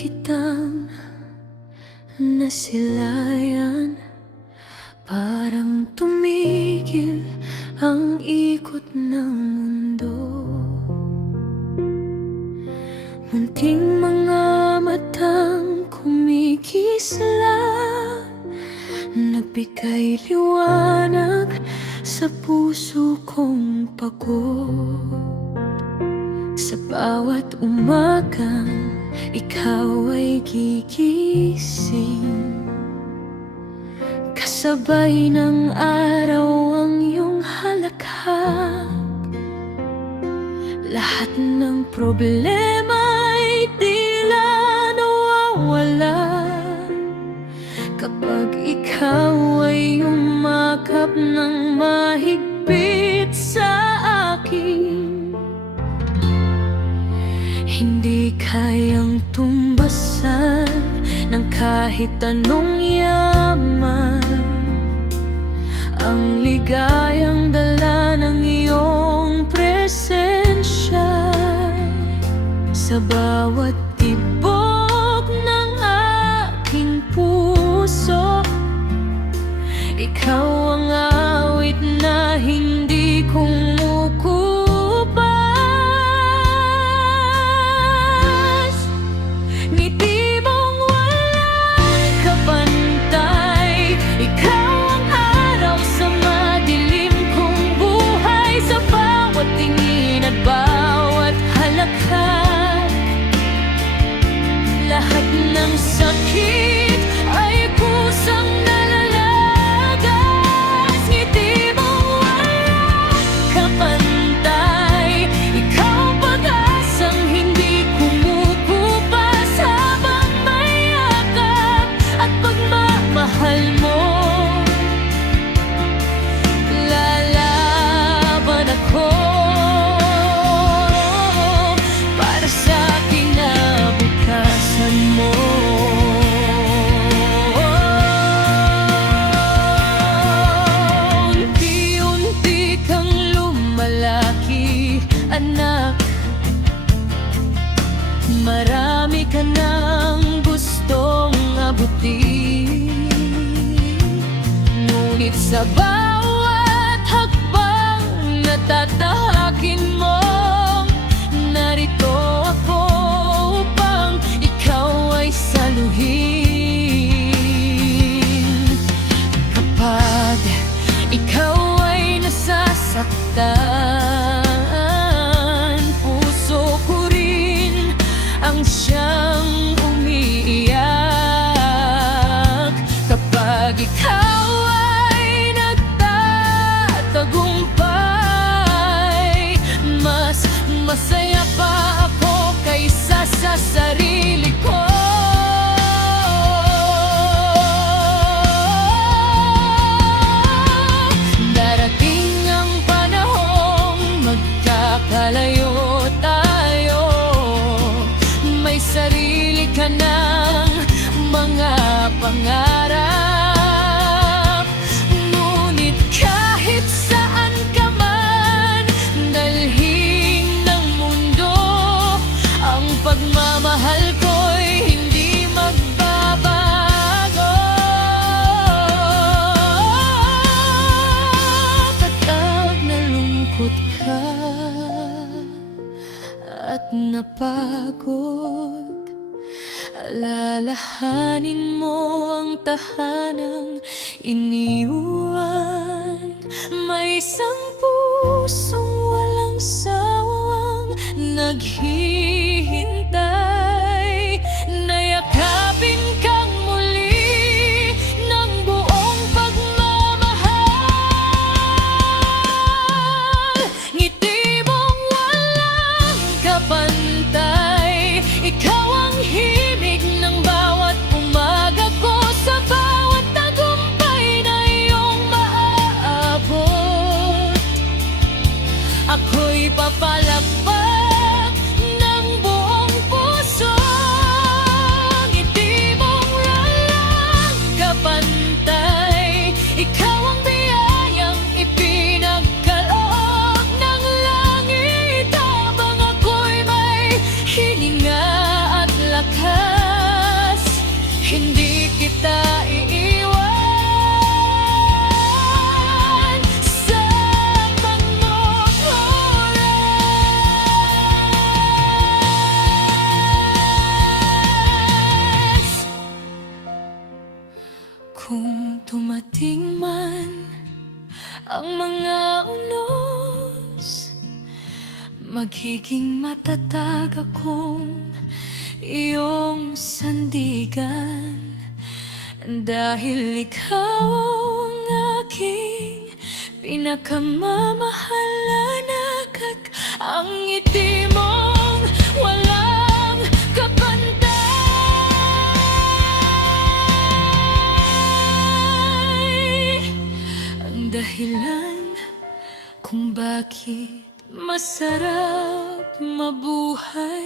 kitang nasilayan, parang tumigil ang ikot ng mundo. Munting mga matang kumikislap, nagbigay liwanag sa puso kong pagod. Sa bawat umagang ikaw ay gigising, kasabay ng araw ang iyong halakhak. Lahat ng problema ay tila nawawala kapag ikaw ay umakap ng mahigpit sa akin. Hindi kayang tumbasan ng kahit anong yaman ang ligayang dala ng iyong presensya. Sa bawat tibok ng aking puso, ikaw ang awit na hindi kumukupas. Ngiti mong walang kapantay, ikaw ang araw sa madilim kong buhay. Sa bawat tingin at bawat halakhak, lahat ng sakit ay kusang nalalagas. Ngiti mong walang kapantay, ikaw ang pag-asang hindi kumukupas. Habang may yakap at pagmamahal mo, lalaban ako para sa kinabukasan mo. Unti-unti kang lumalaki, anak. Marami ka nang gustong abutin, ngunit sa bawat hakbang na tatahakin mo, narito ako upang ikaw ay saluhin. Kapag ikaw ay nasasaktan, puso ko rin ang siyang umiiyak. Kapag ikaw ay nagtatagumpay, mas masaya pa ako kaysa sa sarili ko. Darating ang panahong magkakalayo tayo, may sarili ka ng mga pangarap. Ngunit kahit saan ka man dalhin ng mundo, ang pagmamahal ko'y hindi magbabago. Kapag nalungkot ka at napagod, alalahanin mo ang tahanang iniwan. May isang pusong walang sawang naghihintay na yakapin kang muli ng buong pagmamahal. Ngiti mong walang kapantay, ikaw ang himig ng bawat umaga ko. Sa bawat tagumpay na iyong maaabot, ako'y papalakpak ng buong puso. Ngiti mong walang kapantay, ikaw ang biyayang ipinagkaloob ng langit. Habang ako'y may hininga at lakas, Hindi kita iiwan sa pagmumulas. Kung dumating man ang mga unos, magiging matatag akong iyong sandigan, dahil ikaw ang aking pinakamamahal anak, at ang ngiti mong walang kapantay ang dahilan kung bakit masarap mabuhay.